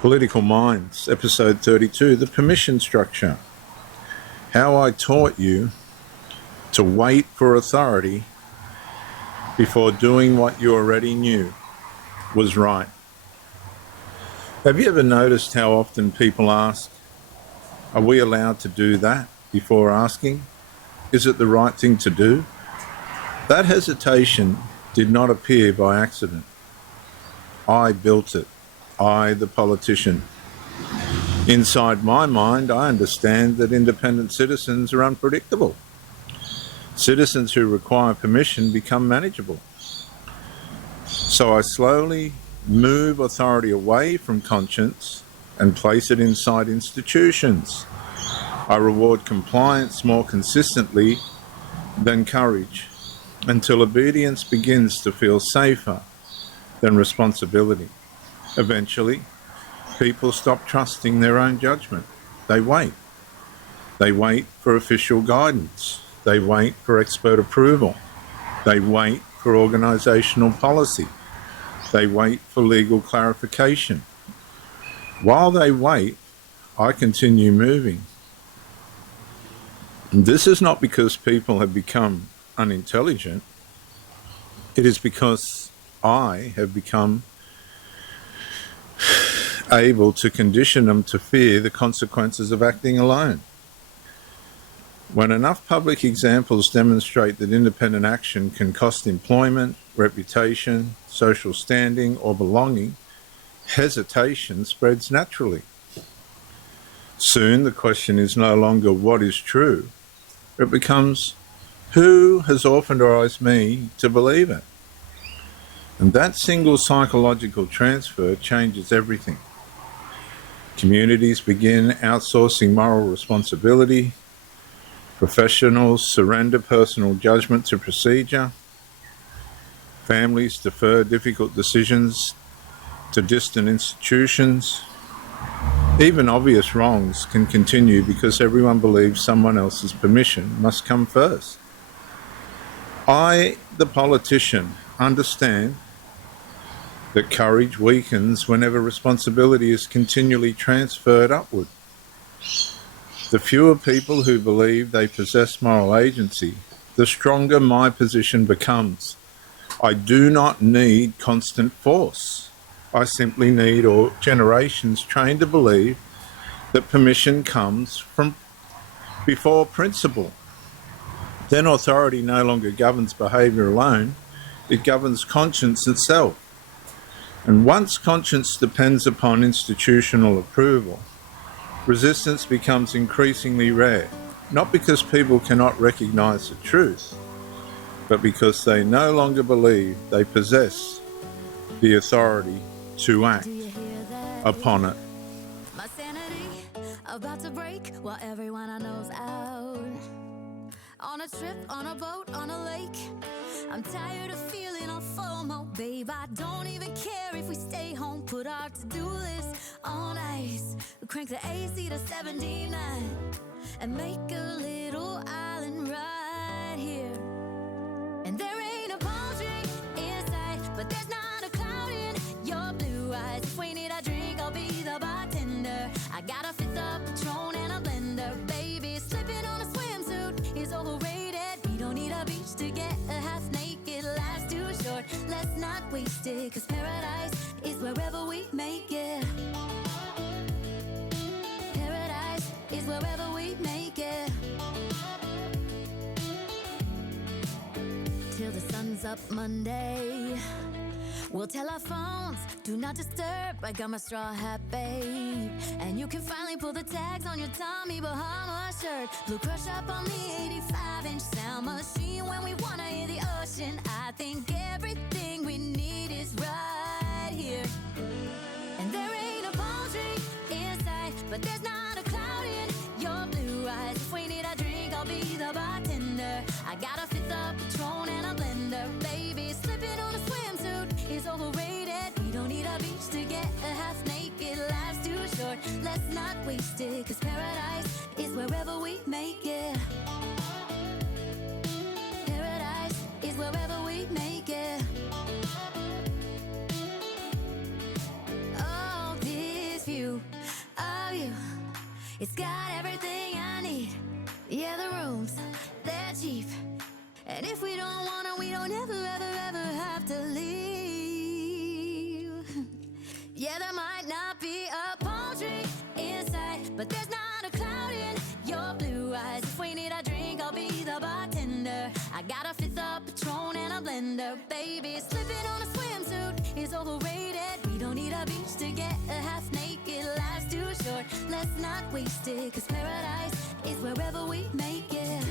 Political Minds, episode 32, the permission structure. How I taught you to wait for authority before doing what you already knew was right. Have you ever noticed how often people ask, are we allowed to do that, before asking, is it the right thing to do? That hesitation did not appear by accident. I built it. I, the politician. Inside my mind, I understand that independent citizens are unpredictable. Citizens who require permission become manageable. So I slowly move authority away from conscience and place it inside institutions. I reward compliance more consistently than courage, until obedience begins to feel safer than responsibility. Eventually, people stop trusting their own judgment. They wait. They wait for official guidance. They wait for expert approval. They wait for organisational policy. They wait for legal clarification. While they wait, I continue moving. And this is not because people have become unintelligent. It is because I have become able to condition them to fear the consequences of acting alone. When enough public examples demonstrate that independent action can cost employment, reputation, social standing, or belonging, hesitation spreads naturally. Soon the question is no longer what is true, it becomes who has authorized me to believe it? And that single psychological transfer changes everything. Communities begin outsourcing moral responsibility. Professionals surrender personal judgment to procedure. Families defer difficult decisions to distant institutions. Even obvious wrongs can continue because everyone believes someone else's permission must come first. I, the politician, understand that courage weakens whenever responsibility is continually transferred upward. The fewer people who believe they possess moral agency, the stronger my position becomes. I do not need constant force. I simply need generations trained to believe that permission comes from before principle. Then authority no longer governs behaviour alone, it governs conscience itself. And once conscience depends upon institutional approval, resistance becomes increasingly rare, not because people cannot recognise the truth, but because they no longer believe they possess the authority to act upon it. My sanity about to break while everyone I know's out. On a trip, on a boat, on a lake. I'm tired of feeling on FOMO, babe. I don't even care if we stay home. Put our to-do list on ice. We crank the AC to 79 and make a little island right here. And there ain't a palm tree in sight, but there's not a cloud in your blue eyes. If we need a drink, I'll be the bartender. I got a fifth of Patron and a blender, baby. Slipping on a swimsuit is overrated. We don't need a beach to get a half naked. Life's too short, let's not waste it. Cause paradise is wherever we make it. Paradise is wherever we make it. Till the sun's up Monday, we'll tell our phones, do not disturb. I got my straw hat, babe. And you can finally pull the tags on your Tommy Bahama shirt. Blue crush up on the 85-inch sound machine. When we wanna hear the ocean, I think everything we need is right here. And there ain't a palm tree in sight, but there's not a cloud in your blue eyes. If we need a drink, I'll be the bartender. I got a fifth of Patron and a blender, baby. Slipping on a swimsuit is overrated. We don't need a beach to get a half naked. Life's too short, let's not waste it. Cause paradise is wherever we make it. Paradise is wherever we make it. Oh, this view but there's not a cloud in your blue eyes. If we need a drink, I'll be the bartender. I got a fifth of Patron and a blender. Baby, slipping on a swimsuit is overrated. We don't need a beach to get half naked. Life's too short, let's not waste it, 'cause paradise is wherever we make it.